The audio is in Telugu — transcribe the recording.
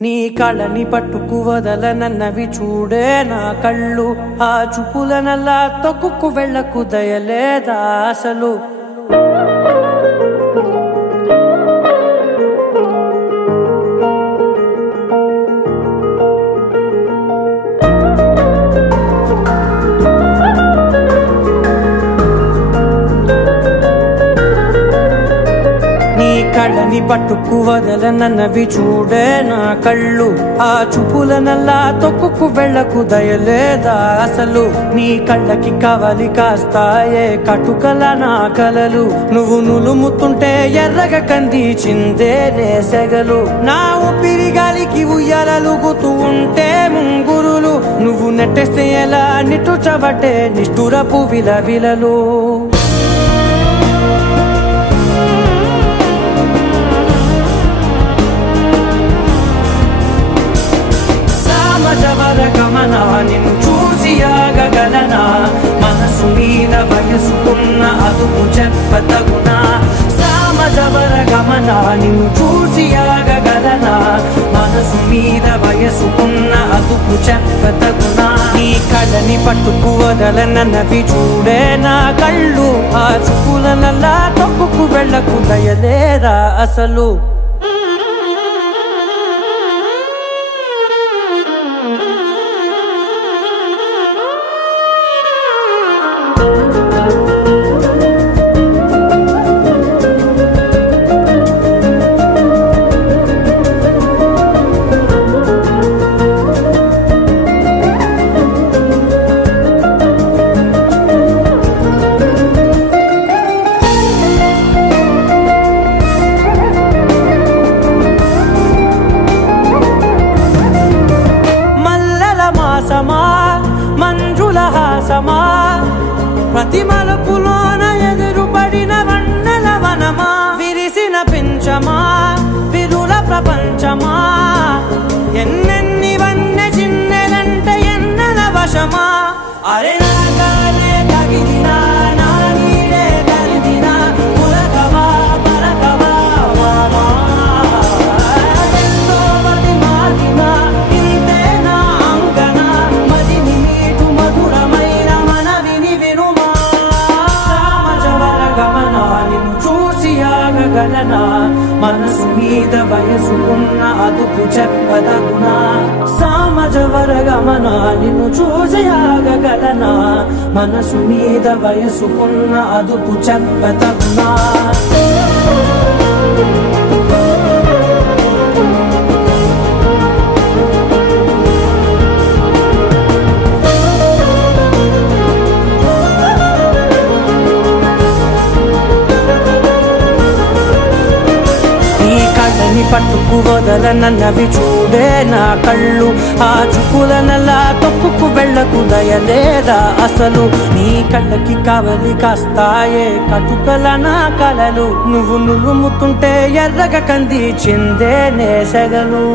నీ కళ్ళని పట్టుకు వదలనన్నవి చూడే నా కళ్ళు ఆ చూపులనల్లా తొక్కుకు వెళ్ళకు దయలేదా అసలు కళ్ళని పట్టుకు వదలనన్నవి చూడే నా కళ్ళు ఆ చూపులనల్లా తొక్కుకు వెళ్ళకు దయలేదా అసలు నీ కళ్ళకి కవలి కాస్తాయే కటుకల నా కలలు నువ్వు నులుముతుంటే ఎర్రగా కందిచిందే నేసెగలు నా ఊపిరి గాలికి ఉయ్యాలలుగుతూ ఉంటే ముంగురులు నువ్వు నెట్టేస్తే ఎలా నిట్టుచబట్టే నిష్ఠురపు విలవిలలు గమనా నిన్ను చూసి ఆగగలనా మనసు మీద వయసుకున్న అదుపు చెప్పతగునా సామజవర గమనా నిన్ను చూసి ఆగగలనా మనసు మీద వయసుకున్న అదుపు చెప్పతగునా నీ కళ్ళని పట్టుకు వదలనన్నవి చూడే నా కళ్ళు ఆ చూపులనల్లా తొక్కుకు వెళ్ళకు దయలేరా అసలు మంజుల హాసమా ప్రతి మలుపులోన ఎదురుపడిన వన్నెల వనమా విరిసిన పించమా విరుల ప్రపంచమా ఎన్నెన్ని వన్నె చిన్నెలంటే ఎన్నెల వశమా అరే నాగాలే తగిలినా నా నీడే తరిదినా పులకవా పలకవా వామా ఎంతో మతి మారినా ఇంతే నా అంగన మదిని మీటు మధురమైన మనవిని వినుమా సామజవర గమనా నిన్ను చూసి ఆగగలనా మనసు మీద వయసుకున్న అదుపు చెప్పదగునా సామజవర గమనా నిన్ను చూసి ఆగగలనా మనసు మీద వయసుకున్న అదుపు చెప్పదగునా పట్టుకు వదలనన్నవి చూడే నా కళ్ళు ఆ చూపులనల్లా తొక్కుకు వెళ్ళకు దయలేదా అసలు నీ కళ్ళకి కవలి కాస్తాయే కటుకల నా కలలు నువ్వు నులుముతుంటే ఎర్రగా కందిచిందే నేసెగలు